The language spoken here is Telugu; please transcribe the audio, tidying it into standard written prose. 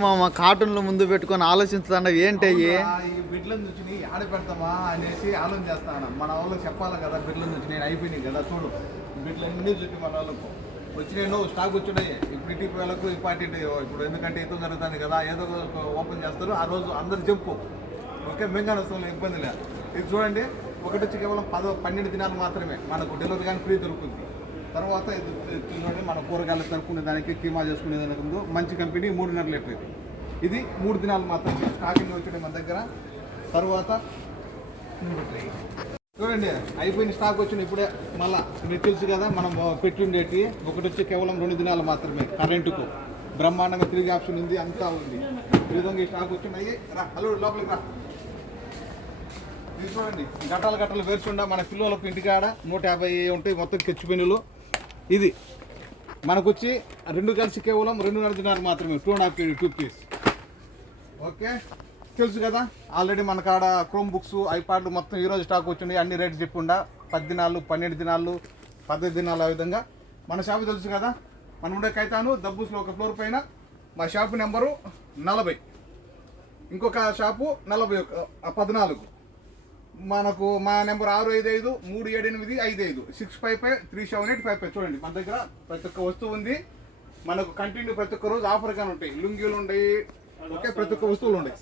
మామ కార్టూన్లు ముందు పెట్టుకొని ఆలోచిస్తాను ఏంటయ్యి ఈ బిడ్లను నుంచి ఆడ పెడతామా అనేసి ఆలోచన చేస్తాను. మన వాళ్ళకి చెప్పాలి కదా, బిడ్ల నుంచి నేను అయిపోయినాయి కదా. చూడు బిడ్లన్నీ చూపి మన వాళ్ళకు వచ్చినాయి, స్టాక్ వచ్చినాయి. ఇప్పుడు ఇటు వాళ్ళకు ఈ పార్టీ ఇప్పుడు ఎందుకంటే ఏదో జరుగుతుంది కదా, ఏదో ఓపెన్ చేస్తారు ఆ రోజు అందరు చెప్పు. ఓకే, మెంగాన వస్తువులు ఇబ్బంది లేదు. ఇది చూడండి, ఒకటి వచ్చి కేవలం 12 దినాలు మాత్రమే మనకు డెలివరీ కానీ ఫ్రీ దొరుకుతుంది. తర్వాత ఇది చూడండి, మన కూరగాయలు తరుపుకునే దానికి కీమా చేసుకునే దానికి ముందు మంచి కంపెనీ 3.5 లీటర్ ఇది 3 దినాలు మాత్రమే స్టాకింగ్ వచ్చాడు మన దగ్గర. తర్వాత చూడండి అయిపోయిన స్టాక్ వచ్చింది ఇప్పుడే. మళ్ళీ మీకు తెలుసు కదా మనం పెట్టుండేటి ఒకటి వచ్చి కేవలం 2 దినాలు మాత్రమే కరెంటుకు. బ్రహ్మాండంగా 3 ఆప్షన్ ఉంది, అంతా ఉంది. ఈ విధంగా ఈ స్టాక్ వచ్చినాయి. రా హలో లోపలికి రా. ఇది చూడండి గట్టాలు వేర్చుండ మన పిల్లలకు ఇంటికాడ 150 ఉంటాయి మొత్తం కెచ్చు పెన్నులు. ఇది మనకు వచ్చి 2 కలిసి కేవలం 2.5 దినాలు మాత్రమే 2.5 kg 2 పీస్. ఓకే, తెలుసు కదా ఆల్రెడీ మన కాడ క్రోమ్ బుక్స్ ఐపాడ్లు మొత్తం ఈరోజు స్టాక్ వచ్చినాయి. అన్ని రేట్స్ చెప్పకుండా 10 దినాలు 12 దినాలు 15 దినాలు ఆ విధంగా మన షాపు తెలుసు కదా. మనం ఉండే కైతాను దబ్బూస్లో ఒక ఫ్లోర్ పైన. మా షాపు నెంబరు 40, ఇంకొక షాపు 14. మనకు మా నెంబర్ 655-378-55 655-378-55. చూడండి మన దగ్గర ప్రతి ఒక్క వస్తువు ఉంది. మనకు కంటిన్యూ ప్రతి ఒక్క రోజు ఆఫర్ కానీ ఉంటాయి, లుంగీలు ఉంటాయి. ఓకే, ప్రతి ఒక్క వస్తువులు ఉన్నాయి.